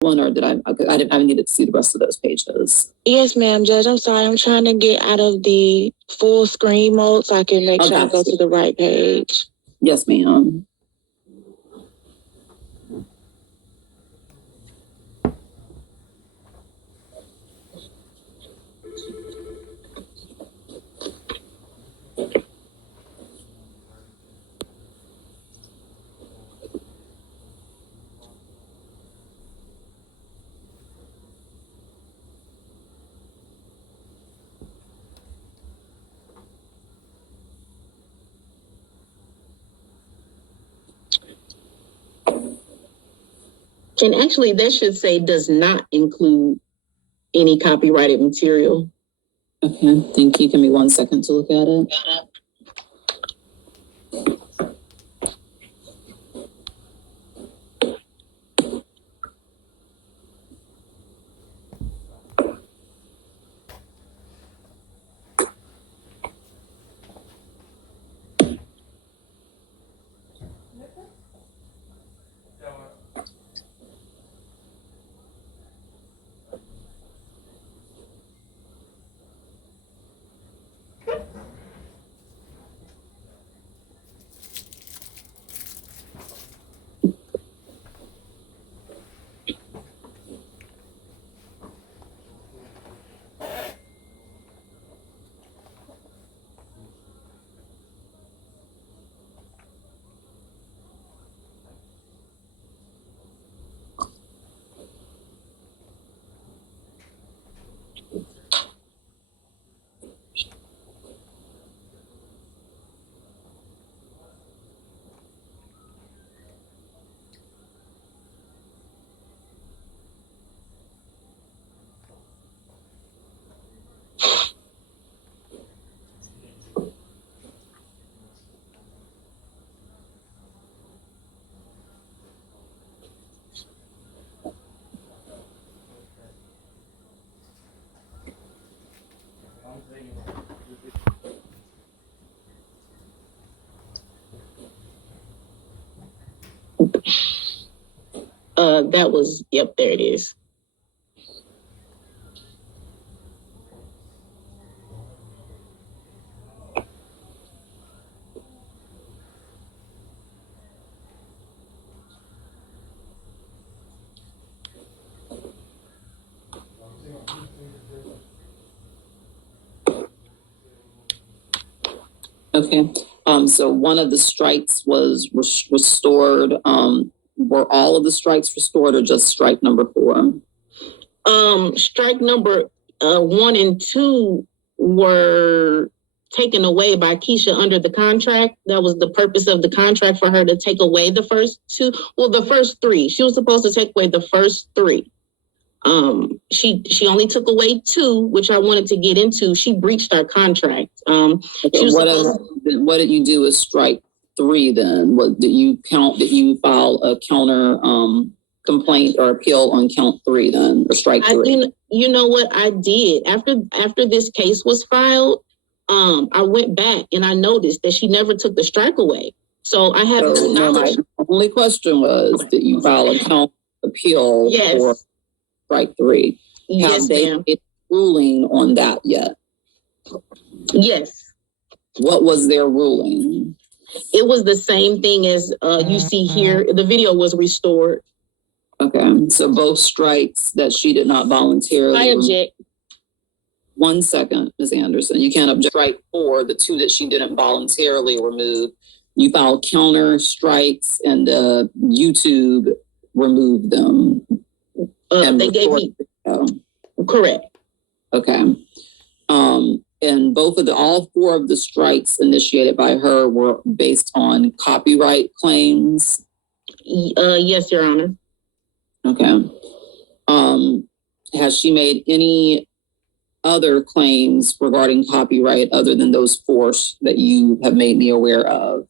one, or did I needed to see the rest of those pages. Yes, ma'am, Judge. I'm sorry. I'm trying to get out of the full screen mode so I can make sure I go to the right page. Yes, ma'am. And actually, that should say does not include any copyrighted material. Okay, thank you. Give me 1 second to look at it. That was, yep, there it is. Okay. So one of the strikes was restored. Were all of the strikes restored, or just strike number 4? Strike number 1 and 2 were taken away by Keisha under the contract. That was the purpose of the contract, for her to take away the first 2. Well, the first 3. She was supposed to take away the first 3. She only took away 2, which I wanted to get into. She breached our contract. What did you do with strike 3 then? What did you count? Did you file a counter complaint or appeal on count 3 then, or strike 3? You know what I did after this case was filed? I went back and I noticed that she never took the strike away. So I have my only question was, did you file a counter appeal? Yes. For strike 3? Yes, have they made a ruling on that yet? Yes. What was their ruling? It was the same thing as you see here. The video was restored. Okay, so both strikes that she did not voluntarily. I object. 1 second, Ms. Anderson. You can't object. Strike 4, the 2 that she didn't voluntarily remove. You filed counter strikes, and YouTube removed them. They gave me correct. Okay. And all 4 of the strikes initiated by her were based on copyright claims. Yes, Your Honor. Okay. Has she made any other claims regarding copyright other than those 4 that you have made me aware of?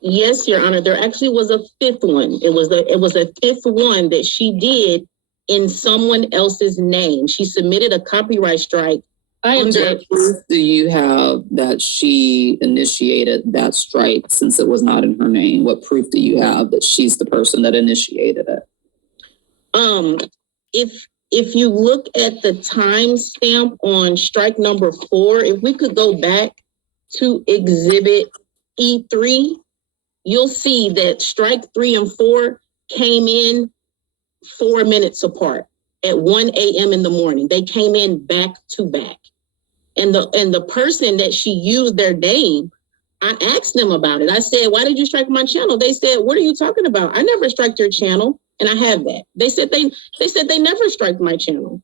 Yes, Your Honor. There actually was a 5th one. It was a 5th one that she did in someone else's name. She submitted a copyright strike. What proof do you have that she initiated that strike, since it was not in her name? What proof do you have that she's the person that initiated it? if you look at the timestamp on strike number 4, if we could go back to exhibit E3, you'll see that strike 3 and 4 came in 4 minutes apart at 1 a.m. in the morning. They came in back to back. And the person that she used their name, I asked them about it. I said, why did you strike my channel? They said, what are you talking about? I never striked your channel. And I have that. They said they never striked my channel.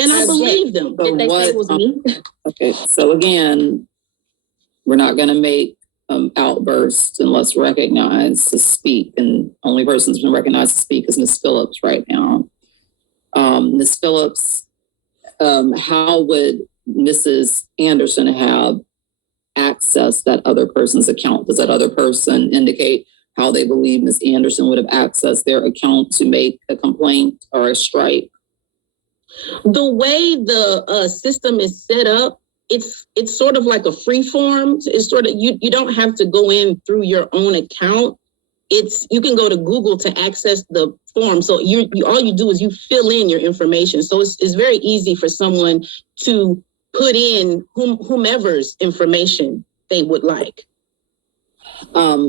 And I believe them. So Did they say it was me? Okay, so again, we're not going to make outbursts unless recognized to speak. And only person who's been recognized to speak is Ms. Phillips right now. Ms. Phillips, how would Mrs. Anderson have access that other person's account? Does that other person indicate how they believe Ms. Anderson would have accessed their account to make a complaint or a strike? The way the system is set up, it's sort of like a free form. It's sort of, you don't have to go in through your own account. You can go to Google to access the form. So you all you do is you fill in your information. So it's very easy for someone to put in whomever's information they would like.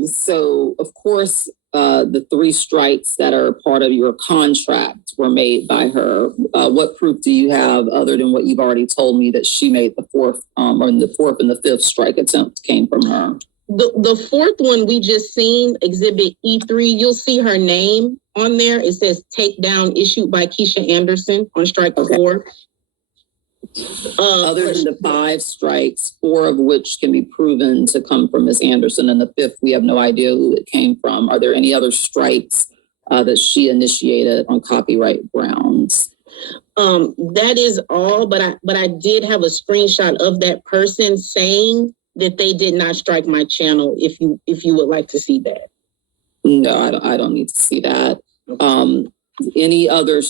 So of course, the 3 strikes that are part of your contract were made by her. What proof do you have other than what you've already told me that she made the 4th, or the 4th and the 5th strike attempt came from her? The 4th one we just seen, exhibit E3, you'll see her name on there. It says takedown issued by Keisha Anderson on strike 4. Other than the 5 strikes, 4 of which can be proven to come from Ms. Anderson, and the 5th, we have no idea who it came from. Are there any other strikes that she initiated on copyright grounds? That is all, but I did have a screenshot of that person saying that they did not strike my channel. If you would like to see that. No, I don't need to see that. Any other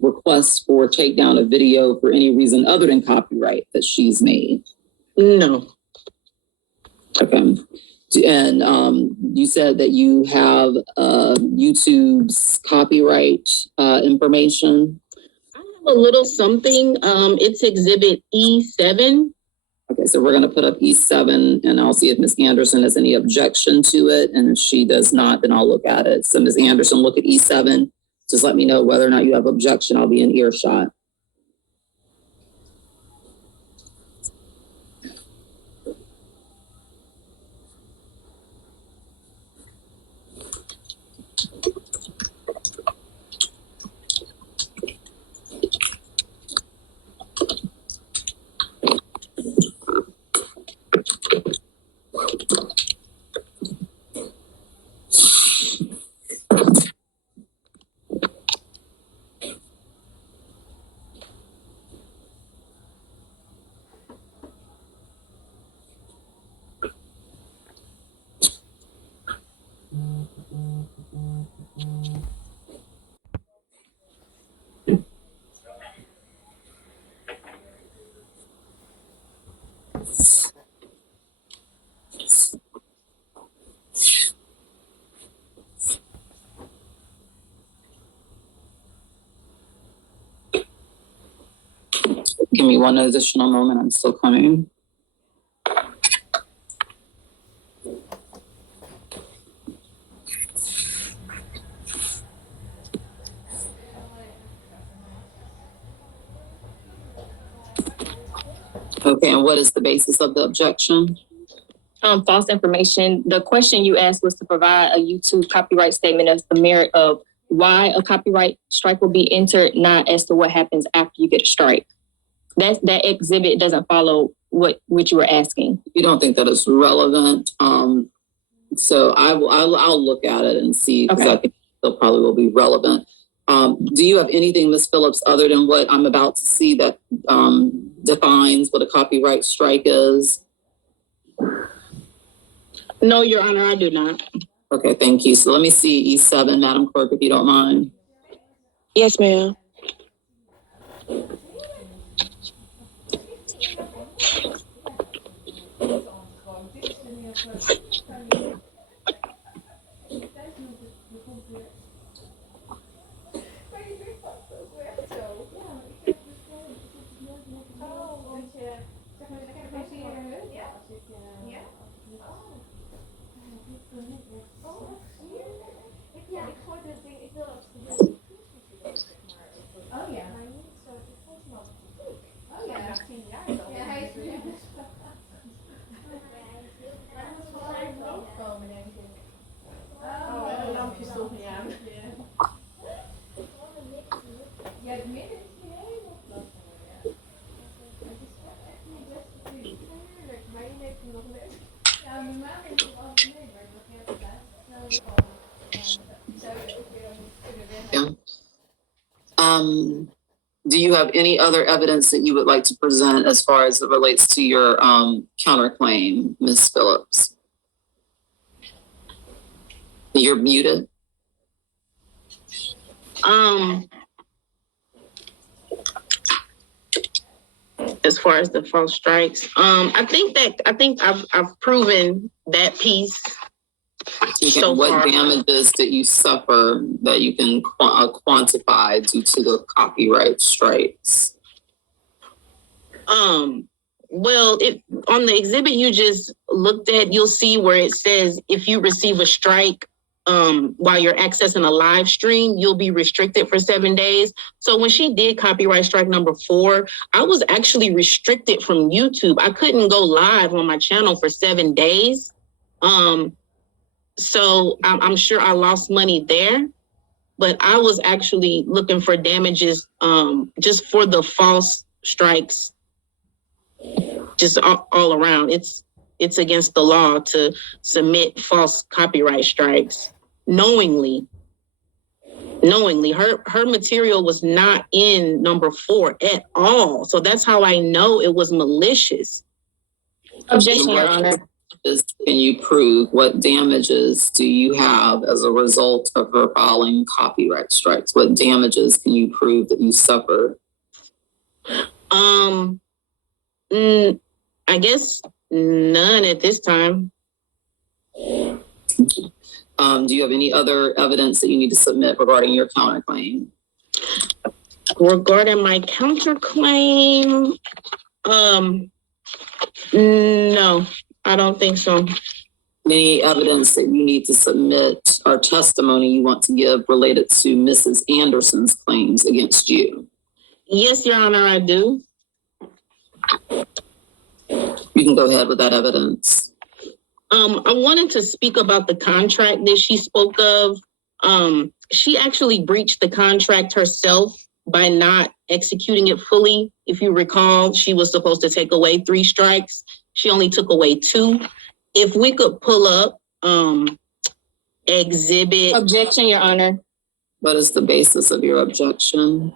requests for takedown of video for any reason other than copyright that she's made? No. Okay. And you said that you have YouTube's copyright information? I have a little something. It's exhibit E7. Okay, so we're going to put up E7 and I'll see if Ms. Anderson has any objection to it. And if she does not, then I'll look at it. So Ms. Anderson, look at E7. Just let me know whether or not you have objection. I'll be in earshot. Give me one additional moment. I'm still coming. Okay, and what is the basis of the objection? False information. The question you asked was to provide a YouTube copyright statement as the merit of why a copyright strike will be entered, not as to what happens after you get a strike. That exhibit doesn't follow what you were asking. You don't think that is relevant? So I'll look at it and see, because I think it probably will be relevant. Do you have anything, Ms. Phillips, other than what I'm about to see that defines what a copyright strike is? No, Your Honor, I do not. Okay, thank you. So let me see E7, Madam Clerk, if you don't mind. Yes, ma'am. Do you have any other evidence that you would like to present as far as it relates to your counterclaim, Ms. Phillips? You're muted. As far as the false strikes, I think I've proven that piece. So what far. damages did you suffer that you can quantify due to the copyright strikes? Well, on the exhibit you just looked at, you'll see where it says if you receive a strike while you're accessing a live stream, you'll be restricted for 7 days. So when she did copyright strike number 4, I was actually restricted from YouTube. I couldn't go live on my channel for 7 days. So I'm sure I lost money there, but I was actually looking for damages just for the false strikes, just all around. It's against the law to submit false copyright strikes knowingly. Her material was not in number 4 at all. So that's how I know it was malicious. Objection, Your Honor. Can you prove what damages do you have as a result of her filing copyright strikes? What damages can you prove that you suffered? I guess none at this time. Do you have any other evidence that you need to submit regarding your counterclaim? Regarding my counterclaim, no, I don't think so. Any evidence that you need to submit or testimony you want to give related to Mrs. Anderson's claims against you? Yes, Your Honor, I do. You can go ahead with that evidence. I wanted to speak about the contract that she spoke of. She actually breached the contract herself by not executing it fully. If you recall, she was supposed to take away 3 strikes. She only took away 2. If we could pull up exhibit. Objection, Your Honor. What is the basis of your objection?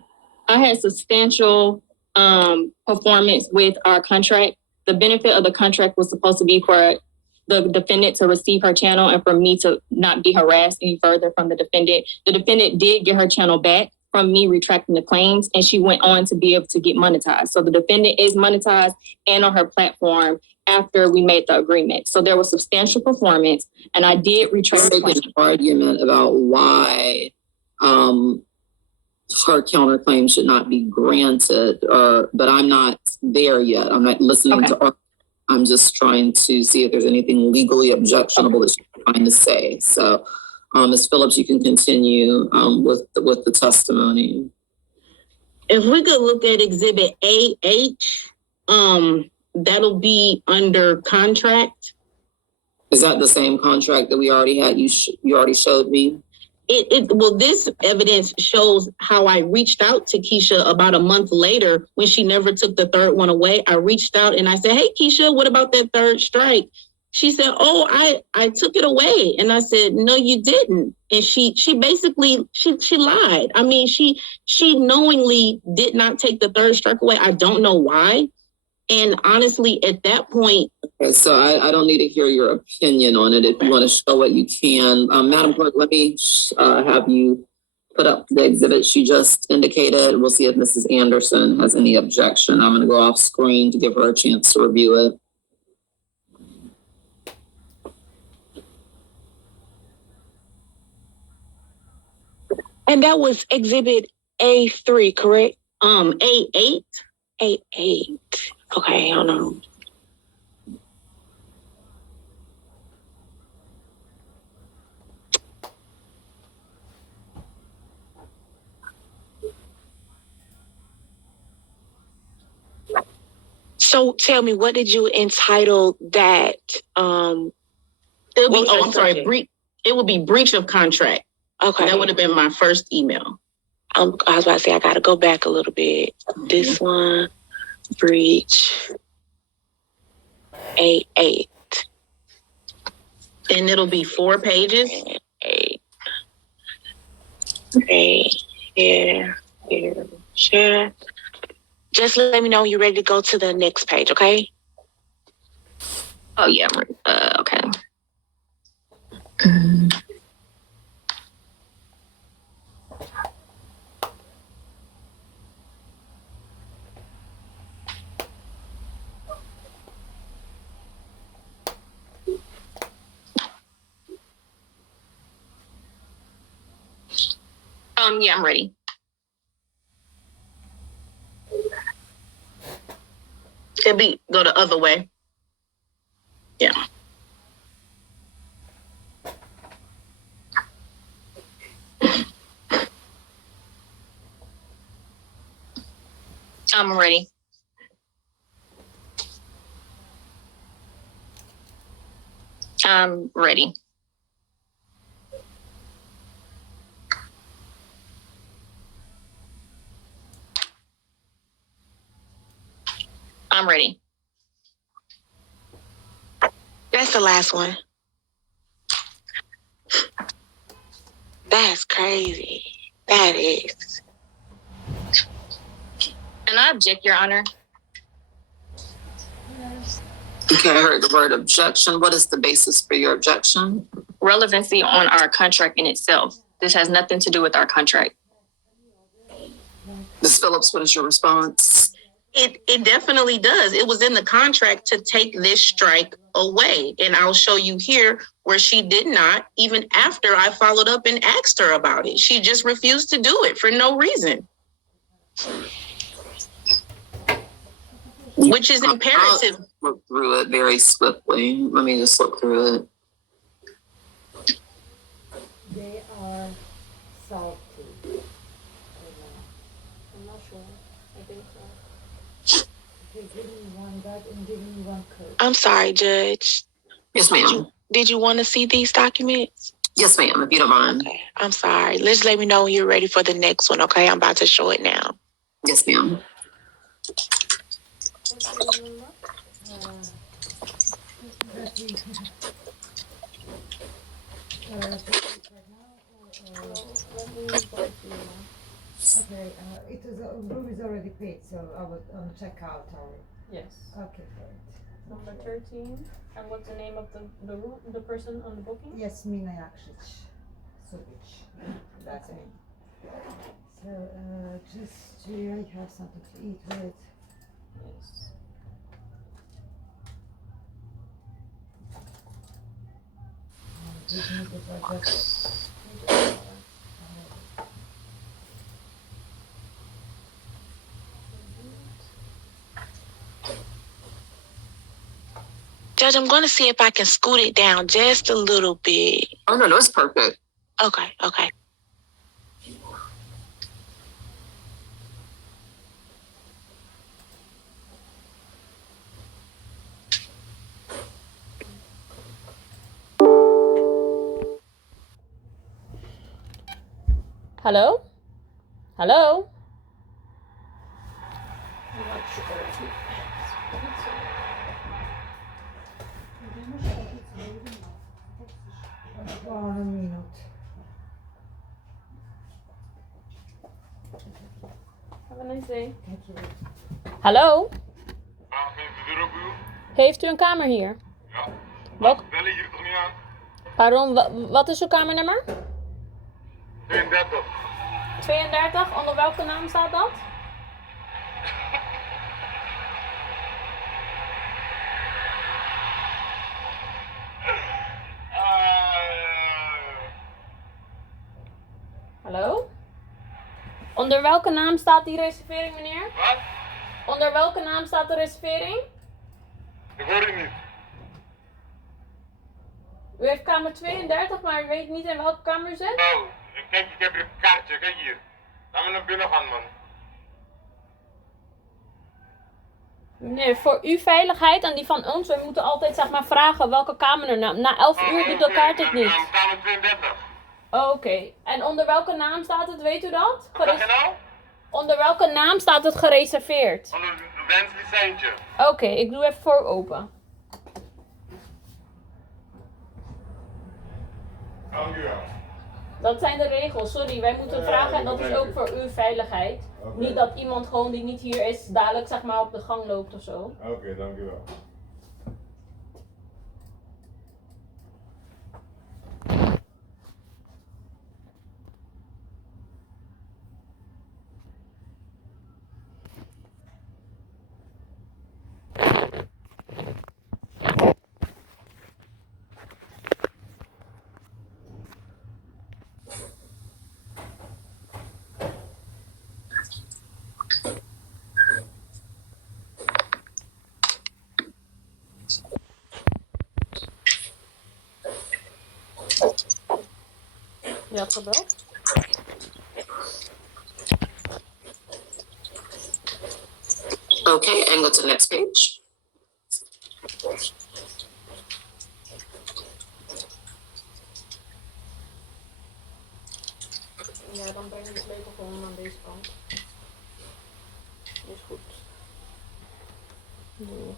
I had substantial performance with our contract. The benefit of the contract was supposed to be for the defendant to receive her channel and for me to not be harassed any further from the defendant. The defendant did get her channel back from me retracting the claims, and she went on to be able to get monetized. So the defendant is monetized and on her platform after we made the agreement. So there was substantial performance, and I did retract the claims. An argument about why her counterclaim should not be granted, but I'm not there yet. I'm not listening to. I'm just trying to see if there's anything legally objectionable that she's trying to say. So, Ms. Phillips, you can continue with the testimony. If we could look at Exhibit AH, that'll be under contract. Is that the same contract that we already had? You already showed me. Well, this evidence shows how I reached out to Keisha about a month later when she never took the 3rd one away. I reached out and I said, "Hey, Keisha, what about that 3rd strike?" She said, "Oh, I took it away." And I said, "No, you didn't." And she basically lied. I mean, she knowingly did not take the 3rd strike away. I don't know why. And honestly, at that point. Okay, so I don't need to hear your opinion on it. If you want to show what you can. Madam Clerk, let me have you put up the exhibit she just indicated. We'll see if Mrs. Anderson has any objection. I'm going to go off screen to give her a chance to review it. And that was Exhibit A3, correct? A8. A8. Okay, hold on. So tell me, what did you entitle that? I'm sorry. It would be breach of contract. Okay. That would have been my first email. I was about to say, I got to go back a little bit. This one, breach, A8. And it'll be 4 pages. A8. Okay, here. Share. Just let me know when you're ready to go to the next page, okay? Oh yeah, okay. Yeah, I'm ready. Go the other way. Yeah. I'm ready. I'm ready. I'm ready. That's the last one. That's crazy. That is. And I object, Your Honor. Okay, I heard the word objection. What is the basis for your objection? Relevancy on our contract in itself. This has nothing to do with our contract. Ms. Phillips, what is your response? It definitely does. It was in the contract to take this strike away. And I'll show you here where she did not, even after I followed up and asked her about it. She just refused to do it for no reason. Which is imperative. I'll look through it very swiftly. Let me just look through it. They are salty. I'm not sure. I think so. Okay, give me one that and give me one code. I'm sorry, Judge. Yes, ma'am. Did you want to see these documents? Yes, ma'am, if you don't mind. Okay, I'm sorry. Let's let me know when you're ready for the next one, okay? I'm about to show it now. Yes, ma'am. Okay, it was room is already paid, so I was on checkout already. Yes. Okay, great. Number 13. And what's the name of the person on the booking? Yes, Mina Yakšić, Subic. That's me. So just I have something to eat with. Yes. Give me the budget. Judge, I'm going to see if I can scoot it down just a little bit. Oh, no, it's perfect. Okay, okay. Hello? Hello? One minute. Have a nice day. Thank you. Hallo? Geef u de u? Heeft u een kamer hier? Ja. Welk? Bellen jullie toch niet aan? Pardon, wat is uw kamernummer? 32. 32? Onder welke naam staat dat? Hallo? Onder welke naam staat die reservering, meneer? Wat? Onder welke naam staat de reservering? Ik hoor u niet. U heeft kamer 32, maar u weet niet in welke kamer u zit? Oh, kijk, ik heb hier een kaartje. Kijk hier. Laat me naar binnen gaan, man. Meneer, voor uw veiligheid en die van ons, wij moeten altijd zeg maar vragen welke kamer er na 11 uur doet de kaart het niet. Kamer 32. Oké. En onder welke naam staat het, weet u dat? Wat zeg je nou? Onder welke naam staat het gereserveerd? Onder een wenslicentje. Oké, ik doe even voor open. Dank u wel. Dat zijn de regels, sorry. Wij moeten vragen en dat is ook voor uw veiligheid. Niet dat iemand gewoon die niet hier is, dadelijk zeg maar op de gang loopt of zo. Oké, dankjewel. Je had gebeld? Okay, and go to the next page. Ja, dan breng je de sleutel gewoon aan deze kant. Is goed. Nee.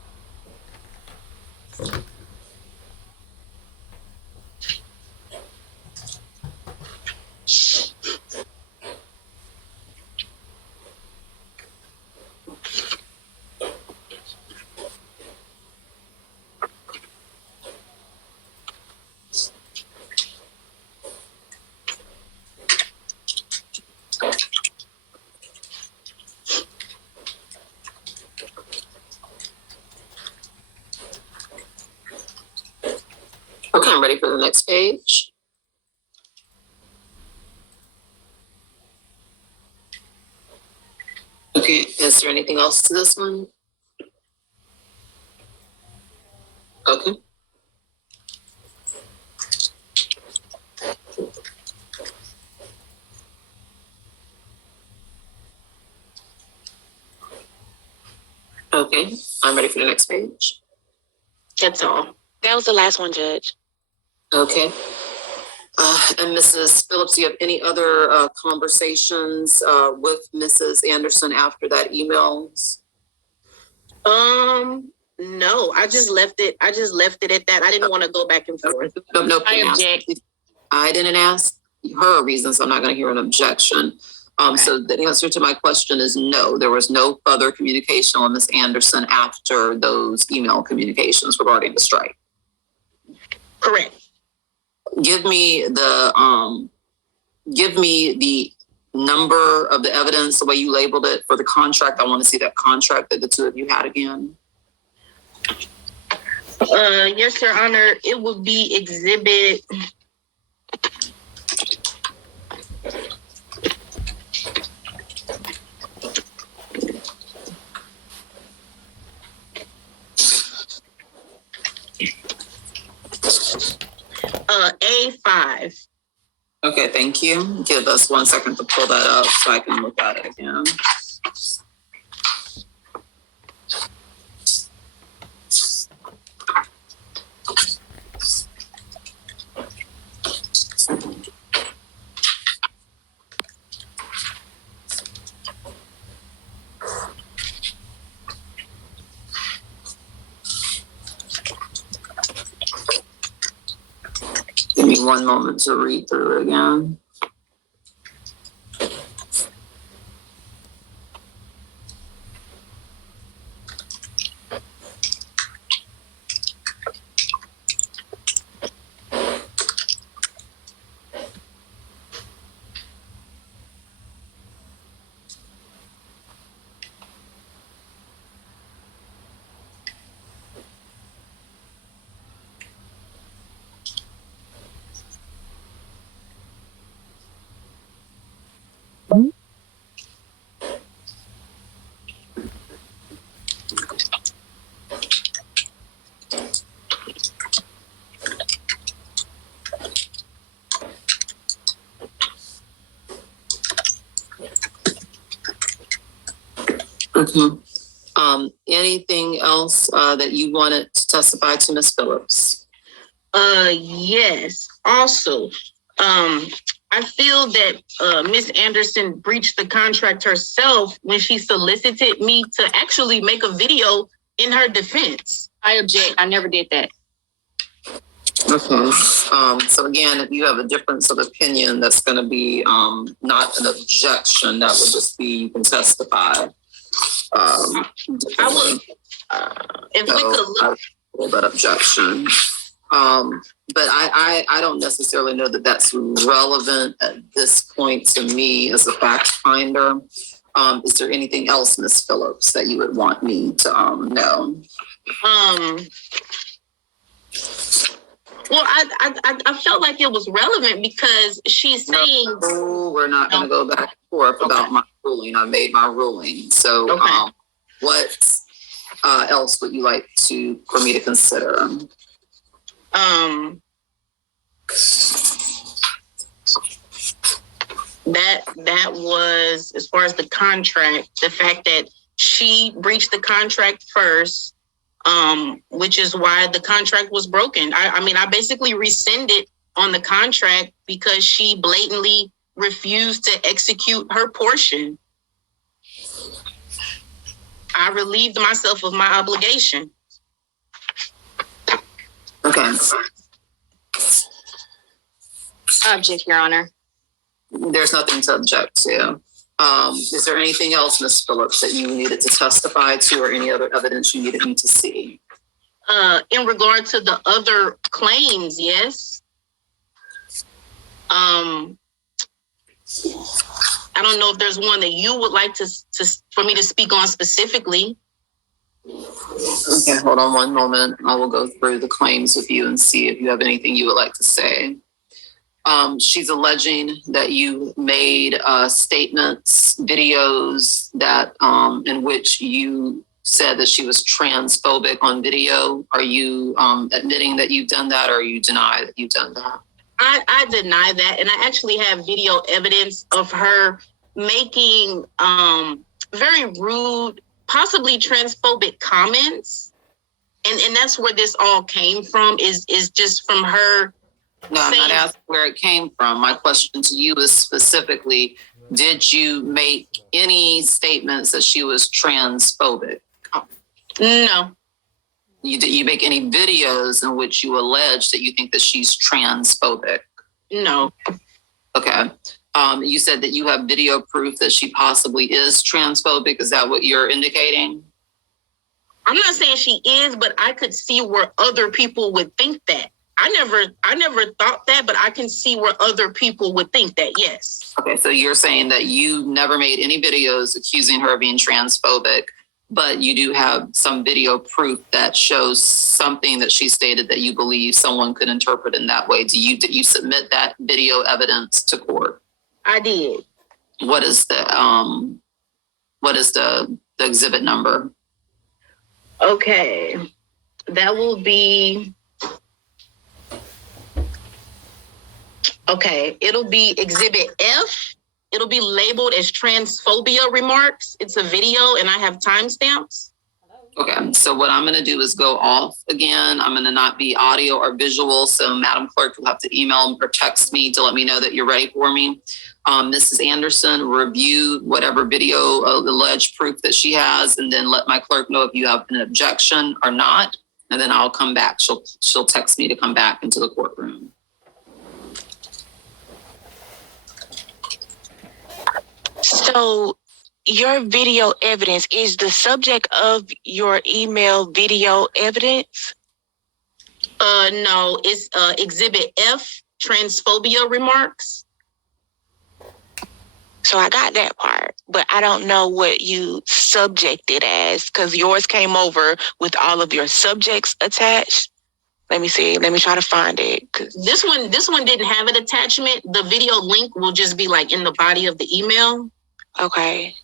Okay, I'm ready for the next page. Okay, is there anything else to this one? Okay. Okay, I'm ready for the next page. That's all. That was the last one, Judge. Okay. And Mrs. Phillips, do you have any other conversations with Mrs. Anderson after that emails? No, I just left it at that. I didn't want to go back and forth. No, I object. I didn't ask her reasons, so I'm not going to hear an objection. So the answer to my question is no. There was no further communication with Ms. Anderson after those email communications regarding the strike. Correct. Give me the number of the evidence, the way you labeled it for the contract. I want to see that contract that the two of you had again. Yes, Your Honor. It would be exhibit. A5. Okay, thank you. Give us 1 second to pull that up so I can look at it again. Give me 1 moment to read through it again. Okay. Anything else that you wanted to testify to, Ms. Phillips? Yes. Also, I feel that Ms. Anderson breached the contract herself when she solicited me to actually make a video in her defense. I object. I never did that. Okay. So again, if you have a difference of opinion, that's going to be not an objection. That would just be you can testify. I would, if we could look. That objection. But I don't necessarily know that that's relevant at this point to me as a fact finder. Is there anything else, Ms. Phillips, that you would want me to know? Well, I felt like it was relevant because she's saying. No, we're not going to go back and forth about my ruling. I made my ruling. So what else would you like for me to consider? That was, as far as the contract, the fact that she breached the contract first, which is why the contract was broken. I mean, I basically rescinded on the contract because she blatantly refused to execute her portion. I relieved myself of my obligation. Okay. Object, Your Honor. There's nothing to object to. Is there anything else, Ms. Phillips, that you needed to testify to or any other evidence you needed me to see? In regard to the other claims, yes. I don't know if there's one that you would like to for me to speak on specifically. Okay, hold on one moment. I will go through the claims with you and see if you have anything you would like to say. She's alleging that you made statements, videos that in which you said that she was transphobic on video. Are you admitting that you've done that, or you deny that you've done that? I deny that, and I actually have video evidence of her making very rude, possibly transphobic comments, and that's where this all came from. Is just from her. No, I'm not asking where it came from. My question to you is specifically, did you make any statements that she was transphobic? No. Did you make any videos in which you allege that you think that she's transphobic? No. Okay. You said that you have video proof that she possibly is transphobic. Is that what you're indicating? I'm not saying she is, but I could see where other people would think that. I never thought that, but I can see where other people would think that, yes. Okay, so you're saying that you never made any videos accusing her of being transphobic, but you do have some video proof that shows something that she stated that you believe someone could interpret in that way. Did you submit that video evidence to court? I did. What is the exhibit number? Okay, that will be. Okay, it'll be Exhibit F. It'll be labeled as transphobia remarks. It's a video and I have timestamps. Okay, so what I'm going to do is go off again. I'm going to not be audio or visual. So Madam Clerk will have to email or text me to let me know that you're ready for me. Mrs. Anderson, review whatever video alleged proof that she has, and then let my clerk know if you have an objection or not. And then I'll come back. She'll text me to come back into the courtroom. So your video evidence is the subject of your email video evidence? No, it's Exhibit F, transphobia remarks. So I got that part, but I don't know what you subjected as, because yours came over with all of your subjects attached. Let me see. Let me try to find it. This one didn't have an attachment. The video link will just be like in the body of the email. Okay.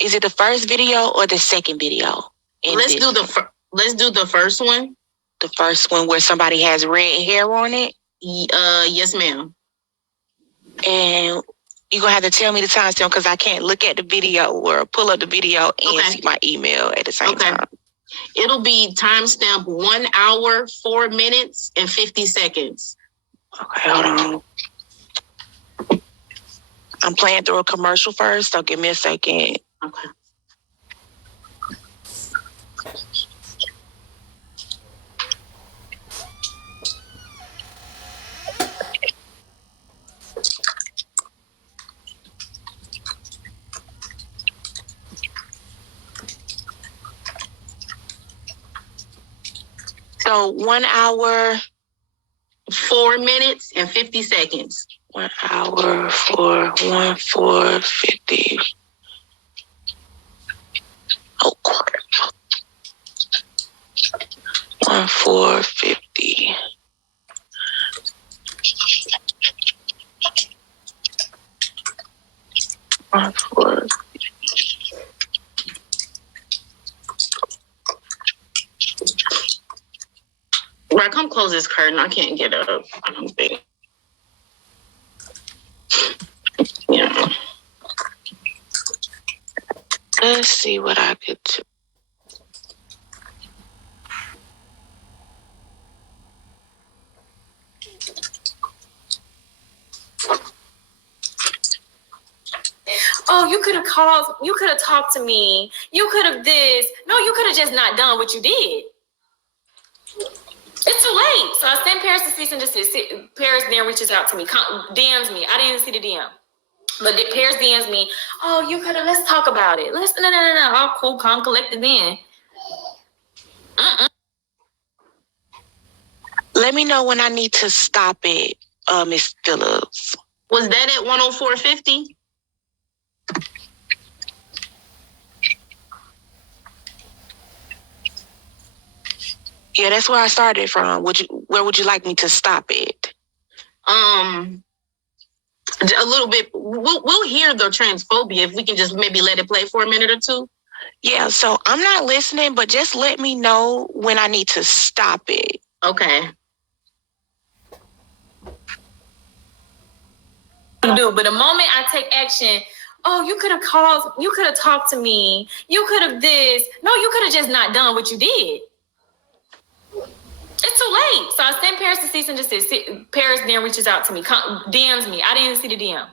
Is it the first video or the second video? Let's do the first one. The first one where somebody has red hair on it? Yes, ma'am. And you're going to have to tell me the timestamp because I can't look at the video or pull up the video and see my email at the same time. It'll be timestamp 1 hour, 4 minutes, and 50 seconds. Okay, hold on. I'm playing through a commercial first, so give me a second. Okay. So 1 hour, 4 minutes and 50 seconds. 1 hour for 450. Oh, quarter. 450. Right, come close this curtain. I can't get up. I don't think. Yeah. Let's see what I could do. Oh, you could have called, you could have talked to me, you could have this. No, you could have just not done what you did. It's too late. So I sent Paris to cease and desist. Paris then reaches out to me, DMs me. I didn't see the DM. But Paris DMs me, oh, you could have, let's talk about it. No. All cool, calm, collected then. Let me know when I need to stop it, Miss Phillips. Was that at 104.50? Yeah, that's where I started from. Where would you like me to stop it? A little bit. We'll hear the transphobia if we can just maybe let it play for a minute or two. Yeah, so I'm not listening, but just let me know when I need to stop it. Okay. Do, but the moment I take action, oh, you could have called, you could have talked to me, you could have this. No, you could have just not done what you did. It's too late. So I sent Paris to cease and desist. Paris then reaches out to me, DMs me. I didn't see the DM.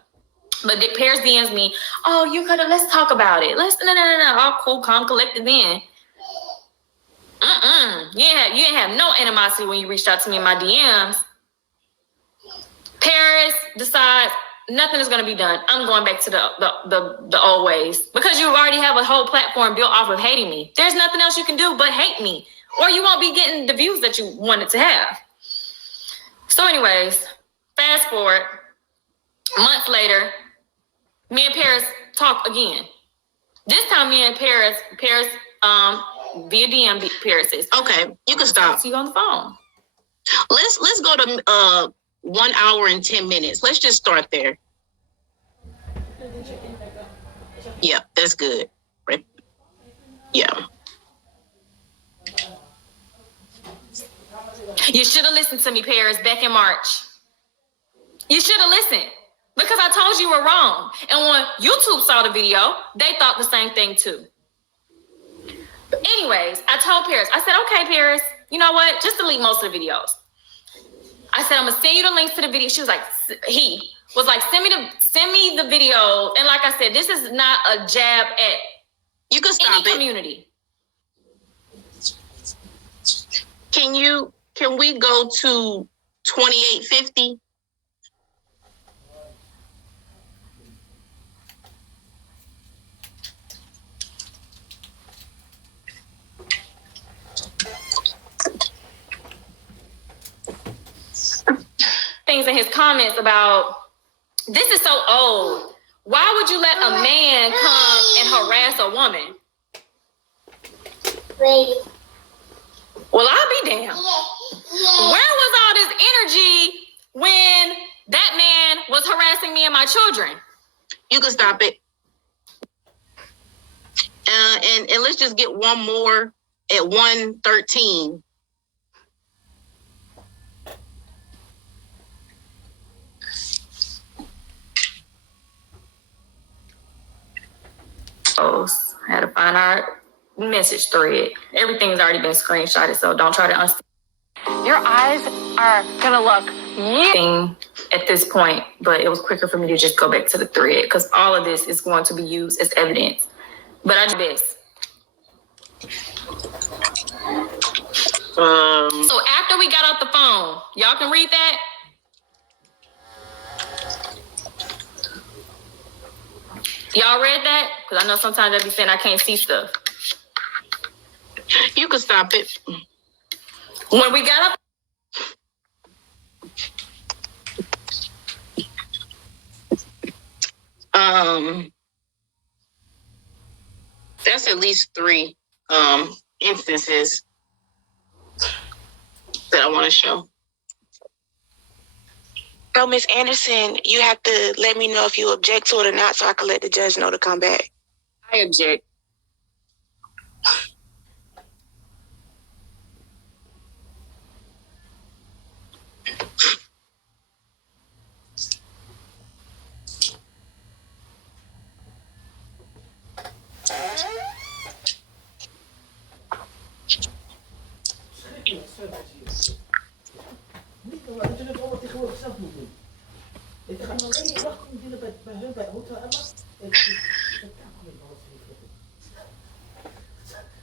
But Paris DMs me, oh, you could have, let's talk about it. No. All cool, calm, collected then. You didn't have no animosity when you reached out to me in my DMs. Paris decides nothing is going to be done. I'm going back to the old ways. Because you already have a whole platform built off of hating me. There's nothing else you can do but hate me. Or you won't be getting the views that you wanted to have. So anyways, fast forward. Months later, me and Paris talk again. This time me and Paris, via DM, Paris says, okay, you can stop. See you on the phone. Let's go to 1 hour and 10 minutes. Let's just start there. Yeah, that's good. Right. Yeah. You should have listened to me, Paris, back in March. You should have listened because I told you were wrong. And when YouTube saw the video, they thought the same thing too. But anyways, I told Paris, I said, okay, Paris, you know what? Just delete most of the videos. I said, I'm gonna send you the links to the video. She was like, he was like, send me the video. And like I said, this is not a jab at you can stop any it. community. Can we go to 2850? Things in his comments about, this is so old. Why would you let a man come and harass a woman? Well, I'll be damned. Where was all this energy when that man was harassing me and my children? You can stop it. And let's just get one more at 1:13. I had to find our message thread. Everything's already been screenshotted, so don't try to unsee. Your eyes are gonna look at this point, but it was quicker for me to just go back to the thread because all of this is going to be used as evidence. But I did this. So after we got off the phone, y'all can read that? Y'all read that? Because I know sometimes they be saying I can't see stuff. You can stop it. When we got up, That's at least 3 instances that I want to show. So, Miss Anderson, you have to let me know if you object to it or not, so I can let the judge know to come back. I object. Niet normaal, dat je het allemaal tegenwoordig zelf moet doen. Ik ga maar één dag binnen bij hun bij Hotel Emma. Ik kan gewoon niet alles niet.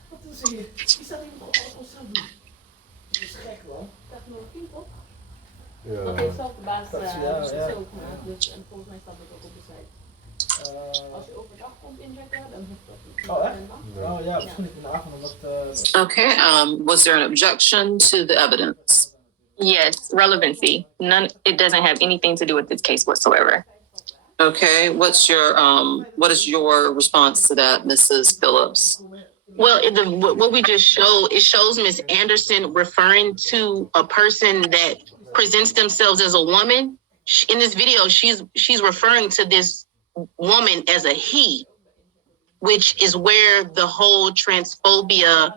Wat doen ze hier? Die staat hier nog alles zelf doen. Dat is gek, man. Technologie, toch? Ja. Want heeft zelf de baas Ja, zelf gemaakt, dus en volgens mij staat het ook op de site. Als je overdag komt inchecken, dan hoeft dat niet. Oh, echt? Oh ja, misschien niet in de avond, omdat... Okay, was there an objection to the evidence? Yes, relevancy. None. It doesn't have anything to do with this case whatsoever. Okay, what is your response to that, Mrs. Phillips? Well, what we just showed, it shows Miss Anderson referring to a person that presents themselves as a woman. In this video, she's referring to this woman as a he, which is where the whole transphobia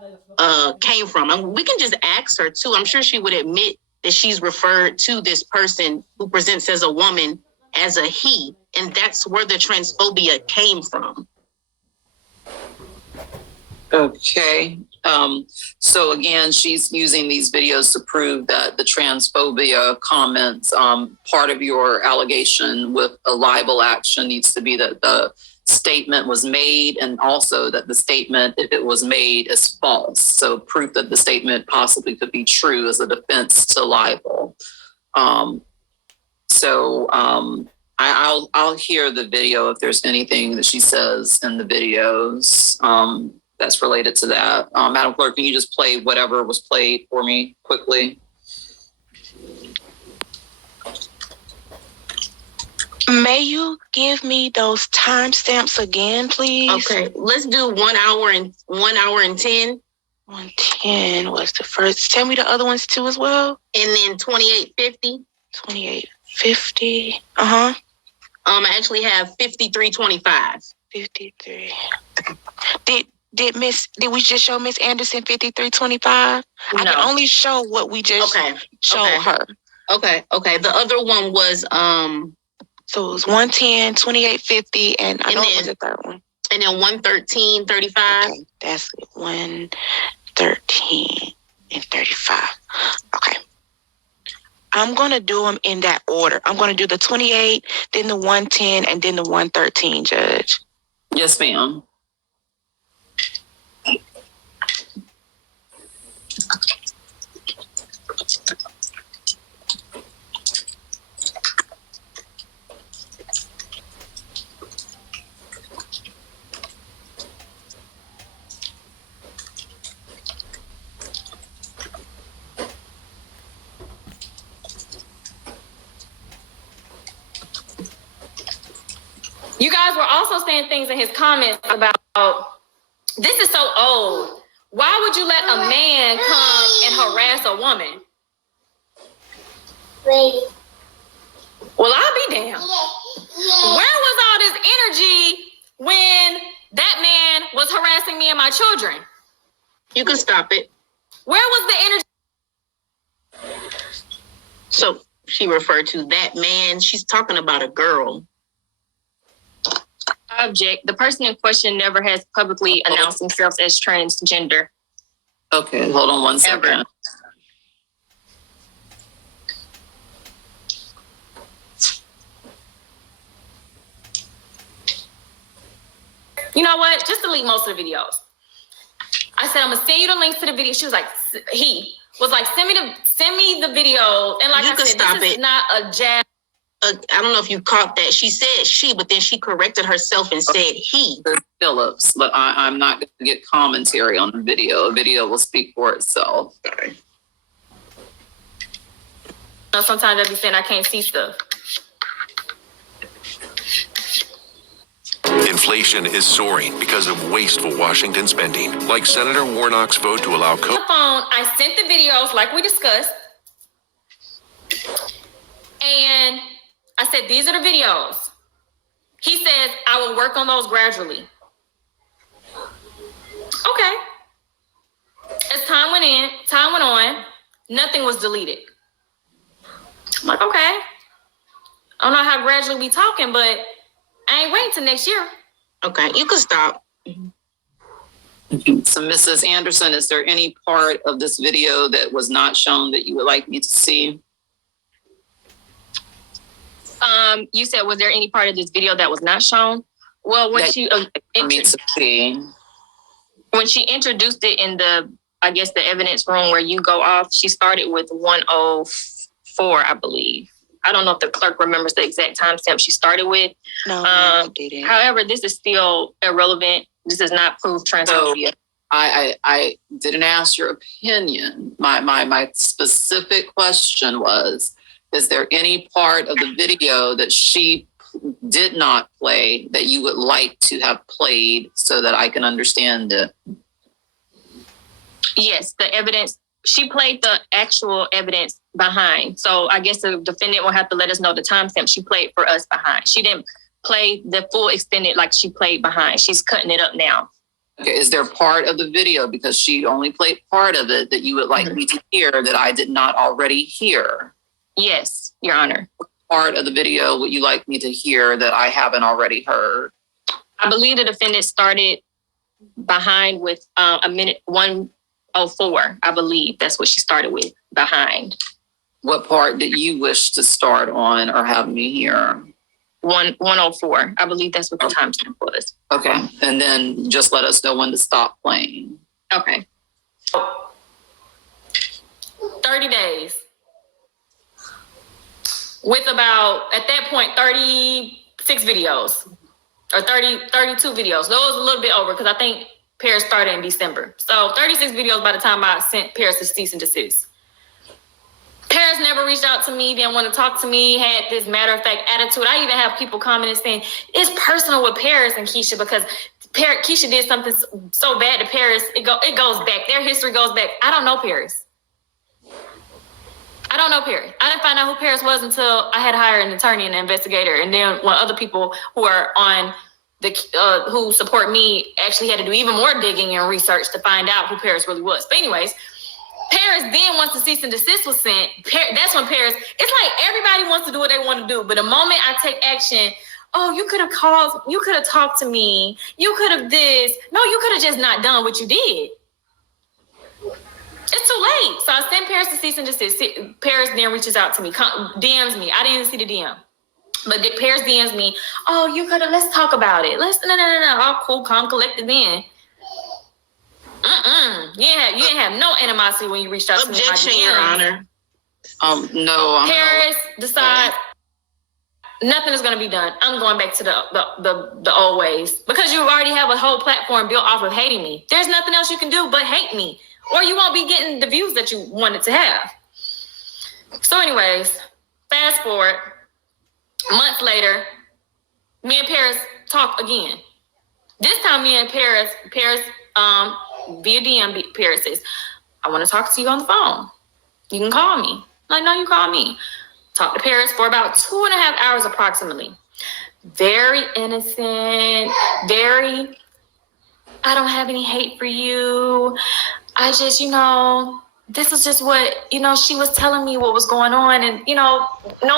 came from. And we can just ask her too. I'm sure she would admit that she's referred to this person who presents as a woman as a he, and that's where the transphobia came from. Okay, so again, she's using these videos to prove that the transphobia comments, part of your allegation with a libel action needs to be that the statement was made, and also that the statement, if it was made, is false. So proof that the statement possibly could be true as a defense to libel. I'll hear the video if there's anything that she says in the videos that's related to that. Madam Clerk, can you just play whatever was played for me quickly? May you give me those timestamps again, please? Okay, let's do 1 hour and 1 hour and 10. 110 was the first. Tell me the other ones too as well. And then 2850. 2850. Uh-huh. I actually have 5325. 53. Did we just show Miss Anderson 5325? I can only show what we just showed her. Okay. The other one was so it was 110, 2850, and I know it was the third one. And then 113.35. Okay, that's 113 and 35. Okay. I'm going to do them in that order. I'm going to do the 28, then the 110, and then the 113, Judge. Yes, ma'am. you guys were also saying things in his comments about, this is so old. Why would you let a man come and harass a woman? Well, I'll be damned. Where was all this energy when that man was harassing me and my children? You can stop it. Where was the energy? So she referred to that man. She's talking about a girl. I object. The person in question never has publicly announced themselves as transgender. Okay, hold on one second. Ever. You know what? Just delete most of the videos. I said, I'm gonna send you the links to the video. She was like, he was like, send me the video. And like You I can said, stop this is it. not a jab. I don't know if you caught that. She said she, but then she corrected herself and said he. Phillips, but I'm not going to get commentary on the video. A video will speak for itself. Sorry. know, sometimes I be saying I can't see stuff. Inflation is soaring because of wasteful Washington spending, like Senator Warnock's vote to allow On the phone, I sent the videos like we discussed. And I said, these are the videos. He says, I will work on those gradually. Okay. As time went on, nothing was deleted. I'm like, okay. I don't know how gradually we talking, but I ain't waiting till next year. Okay, you can stop. So Mrs. Anderson, is there any part of this video that was not shown that you would like me to see? You said, was there any part of this video that was not shown? Well, when when she introduced it in the, I guess, the evidence room where you go off, she started with 104, I believe. I don't know if the clerk remembers the exact timestamp she started with. No, I didn't. However, this is still irrelevant. This is not proof transphobia. So I didn't ask your opinion. My specific question was, is there any part of the video that she did not play that you would like to have played so that I can understand it? Yes, the evidence. She played the actual evidence behind. So I guess the defendant will have to let us know the timestamp she played for us behind. She didn't play the full extended like she played behind. She's cutting it up now. Okay, is there part of the video, because she only played part of it, that you would like me to hear that I did not already hear? Yes, Your Honor. Part of the video would you like me to hear that I haven't already heard? I believe the defendant started behind with a minute 104. I believe that's what she started with behind. What part did you wish to start on or have me hear? 104. I believe that's what the timestamp was. Okay, and then just let us know when to stop playing. Okay. 30 days. With about, at that point, 36 videos. Or 32 videos. Those a little bit over because I think Paris started in December. So 36 videos by the time I sent Paris to cease and desist. Paris never reached out to me, didn't want to talk to me, had this matter-of-fact attitude. I even have people commenting saying, it's personal with Paris and Keisha because Keisha did something so bad to Paris. It goes back. Their history goes back. I don't know Paris. I don't know Paris. I didn't find out who Paris was until I had hired an attorney and an investigator. And then when other people who are on the who support me actually had to do even more digging and research to find out who Paris really was. But anyways, Paris then, once the cease and desist was sent, that's when Paris, it's like everybody wants to do what they want to do. But the moment I take action, oh, you could have called, you could have talked to me, you could have this. No, you could have just not done what you did. It's too late. So I sent Paris to cease and desist. Paris then reaches out to me, DMs me. I didn't even see the DM. But Paris DMs me, oh, you could have, let's talk about it. No. All cool, calm, collected then. You didn't have no animosity when you reached out to me. Objection, Your Honor. No. Paris decides nothing is going to be done. I'm going back to the old ways because you already have a whole platform built off of hating me. There's nothing else you can do but hate me, or you won't be getting the views that you wanted to have. So, anyways, fast forward. Months later, me and Paris talk again. This time, me and Paris, via DM, Paris says, I want to talk to you on the phone. You can call me. I'm like, no, you call me. Talk to Paris for about 2.5 hours approximately. Very innocent, very, I don't have any hate for you. I just, this is just what, she was telling me what was going on. And, no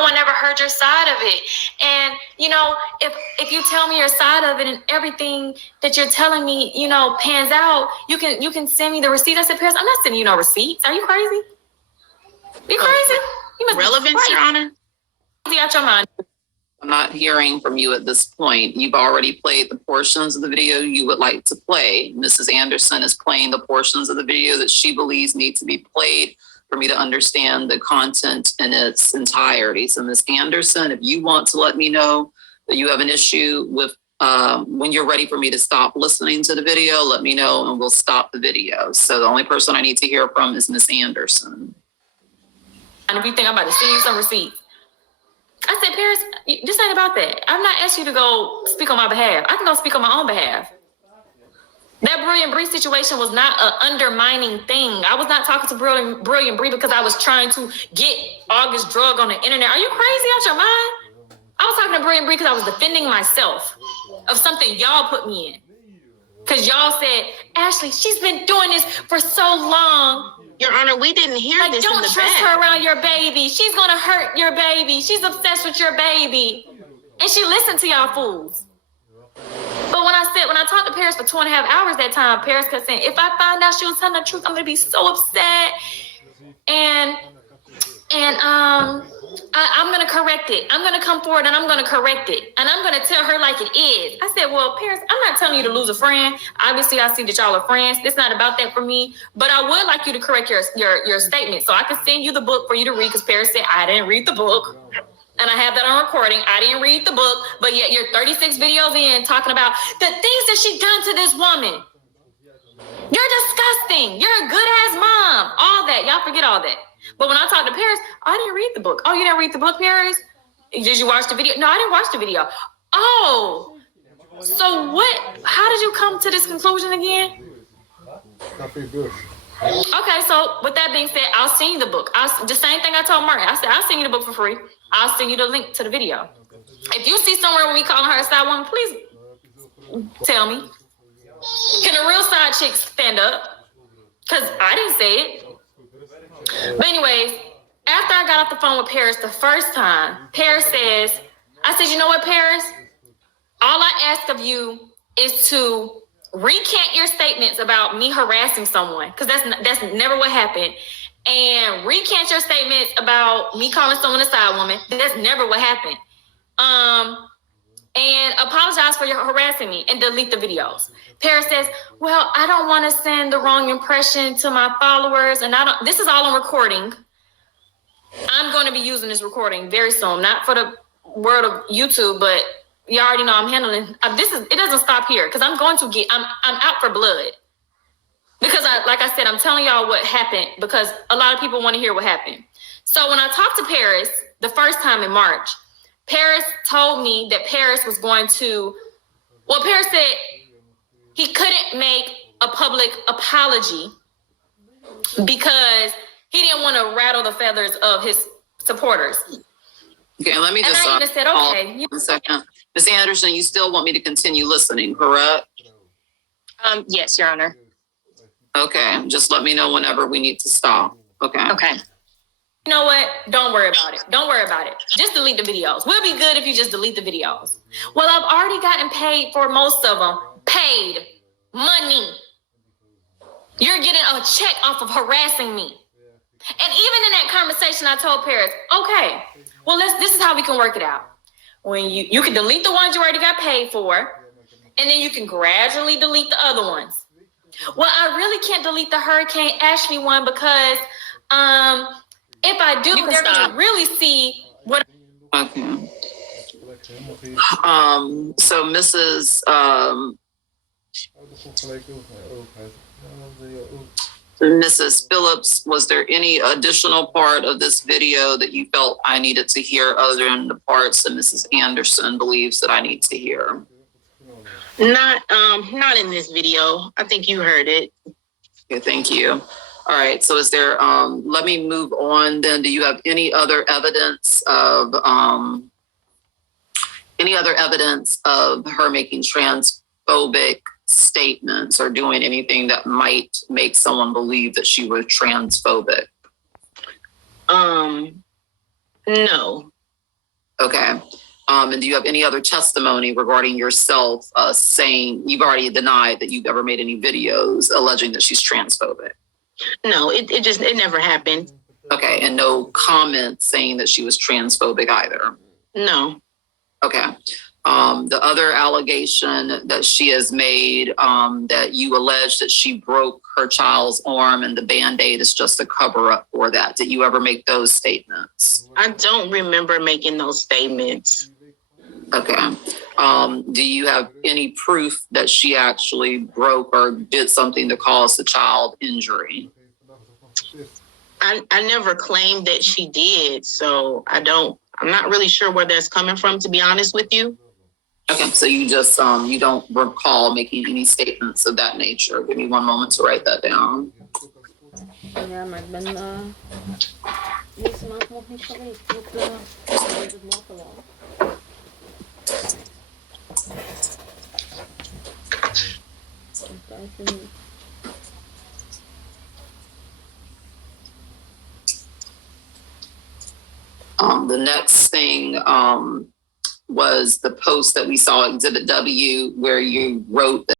one ever heard your side of it. And, if you tell me your side of it and everything that you're telling me, pans out, you can send me the receipt. I said, Paris, I'm not sending you no receipts. Are you crazy? You crazy? You must Relevance, Your Honor? be out your mind. I'm not hearing from you at this point. You've already played the portions of the video you would like to play. Mrs. Anderson is playing the portions of the video that she believes need to be played for me to understand the content in its entirety. So, Ms. Anderson, if you want to let me know that you have an issue with when you're ready for me to stop listening to the video, let me know and we'll stop the video. So the only person I need to hear from is Ms. Anderson. if you think I'm about to send you some receipts. I said, Paris, this ain't about that. I'm not asking you to go speak on my behalf. I can go speak on my own behalf. That Brilliant Bree situation was not an undermining thing. I was not talking to Brilliant Bree because I was trying to get August drug on the internet. Are you crazy out your mind? I was talking to Brilliant Bree because I was defending myself of something y'all put me in. Because y'all said, Ashley, she's been doing this for so long. Your Honor, we didn't hear Like, this in don't the trust back. her around your baby. She's going to hurt your baby. She's obsessed with your baby. And she listened to y'all fools. But when I talked to Paris for 2.5 hours that time, Paris kept saying, if I find out she was telling the truth, I'm going to be so upset. And I'm going to correct it. I'm going to come forward and I'm going to correct it. And I'm going to tell her like it is. I said, well, Paris, I'm not telling you to lose a friend. Obviously, I see that y'all are friends. It's not about that for me. But I would like you to correct your statement. So I could send you the book for you to read because Paris said, I didn't read the book. And I have that on recording. I didn't read the book. But yet you're 36 videos in talking about the things that she done to this woman. You're disgusting. You're a good-ass mom. All that. Y'all forget all that. But when I talked to Paris, I didn't read the book. Oh, you didn't read the book, Paris? Did you watch the video? No, I didn't watch the video. Oh, so what? How did you come to this conclusion again? Okay, so with that being said, I'll send you the book. The same thing I told Martin. I said, I'll send you the book for free. I'll send you the link to the video. If you see somewhere when we calling her a side woman, please tell me. Can a real side chick stand up? Because I didn't say it. But anyways, after I got off the phone with Paris the first time, Paris says, I said, you know what, Paris? All I ask of you is to recant your statements about me harassing someone, because that's never what happened. And recant your statements about me calling someone a side woman. That's never what happened. And apologize for your harassing me and delete the videos. Paris says, well, I don't want to send the wrong impression to my followers. And this is all on recording. I'm going to be using this recording very soon, not for the world of YouTube, but you already know I'm handling. It doesn't stop here because I'm out for blood. Because like I said, I'm telling y'all what happened because a lot of people want to hear what happened. So when I talked to Paris the first time in March, Paris told me that Paris was going to, Paris said he couldn't make a public apology because he didn't want to rattle the feathers of his supporters. Okay, let me just I even said, okay. 1 second. Ms. Anderson, you still want me to continue listening, correct? Yes, Your Honor. Okay, just let me know whenever we need to stop. Okay. Okay. You know what? Don't worry about it. Don't worry about it. Just delete the videos. We'll be good if you just delete the videos. Well, I've already gotten paid for most of them. Paid money. You're getting a check off of harassing me. And even in that conversation, I told Paris, okay, well, this is how we can work it out. When you can delete the ones you already got paid for, and then you can gradually delete the other ones. Well, I really can't delete the Hurricane Ashley one because if I do, they're going to really see what. Okay. So Mrs. Phillips, was there any additional part of this video that you felt I needed to hear other than the parts that Mrs. Anderson believes that I need to hear? Not in this video. I think you heard it. Okay, thank you. All right, so is there, let me move on then. Do you have any other evidence of her making transphobic statements or doing anything that might make someone believe that she was transphobic? No. Okay. And do you have any other testimony regarding yourself saying you've already denied that you've ever made any videos alleging that she's transphobic? No, it never happened. Okay, and no comments saying that she was transphobic either? No. Okay. The other allegation that she has made, that you allege that she broke her child's arm and the Band-Aid is just a cover-up for that. Did you ever make those statements? I don't remember making those statements. Okay. Do you have any proof that she actually broke or did something to cause the child injury? I never claimed that she did, so I'm not really sure where that's coming from, to be honest with you. Okay, so you just, you don't recall making any statements of that nature. Give me one moment to write that down. Ja, maar ik ben deze maand nog niet geweest. Ik weet het morgen wel. The next thing was the post that we saw, Exhibit W, where you wrote that